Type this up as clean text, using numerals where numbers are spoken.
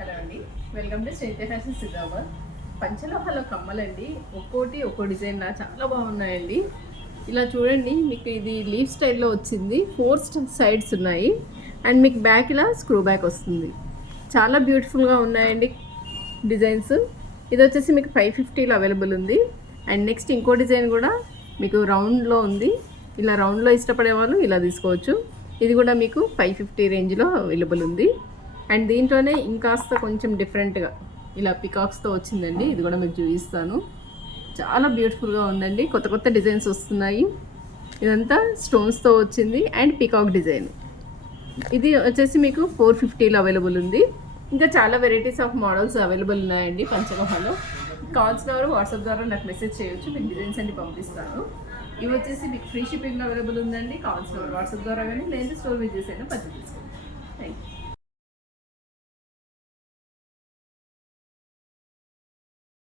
Hello అండి, welcome to శ్రీతే fashion Siddhabad. పంచలోహాల కమ్మలండి, ఒక్కో design చాలా బాగున్నాయండి. ఇలా చూడండి, మీకు ఇది లీఫ్ స్టైల్లో వచ్చింది. 4 సైడ్స్ ఉన్నాయి అండ్ మీకు బ్యాక్ ఇలా స్క్రూ బ్యాక్ వస్తుంది. చాలా బ్యూటిఫుల్గా ఉన్నాయండి డిజైన్స్. ఇది వచ్చేసి మీకు 550లో అవైలబుల్ ఉంది. అండ్ నెక్స్ట్ ఇంకో డిజైన్ కూడా మీకు రౌండ్లో ఉంది. ఇలా రౌండ్లో ఇష్టపడే వాళ్ళు ఇలా తీసుకోవచ్చు. ఇది కూడా మీకు 550 రేంజ్లో అవైలబుల్ ఉంది. అండ్ దీంట్లోనే ఇంకాస్త కొంచెం డిఫరెంట్గా ఇలా పికాక్స్తో వచ్చిందండి. ఇది కూడా మీకు చూపిస్తాను. చాలా బ్యూటిఫుల్గా ఉందండి. కొత్త డిజైన్స్ వస్తున్నాయి. ఇదంతా స్టోన్స్తో వచ్చింది అండ్ పికాక్ డిజైన్. ఇది వచ్చేసి మీకు 450లో అవైలబుల్ ఉంది. ఇంకా చాలా వెరైటీస్ ఆఫ్ మోడల్స్ అవైలబుల్ ఉన్నాయండి పంచలోహాలో. కావాల్సిన వారు వాట్సాప్ ద్వారా నాకు మెసేజ్ చేయొచ్చు, మీకు డిజైన్స్ అన్ని పంపిస్తాను. ఇవి వచ్చేసి మీకు ఫ్రీ షిప్పింగ్లో అవైలబుల్ ఉందండి. కావాల్సిన వారు వాట్సాప్ ద్వారా కానీ లేదా స్టోర్ విజిట్స్ అయినా పర్చేస్ చేసుకోండి. Thank you.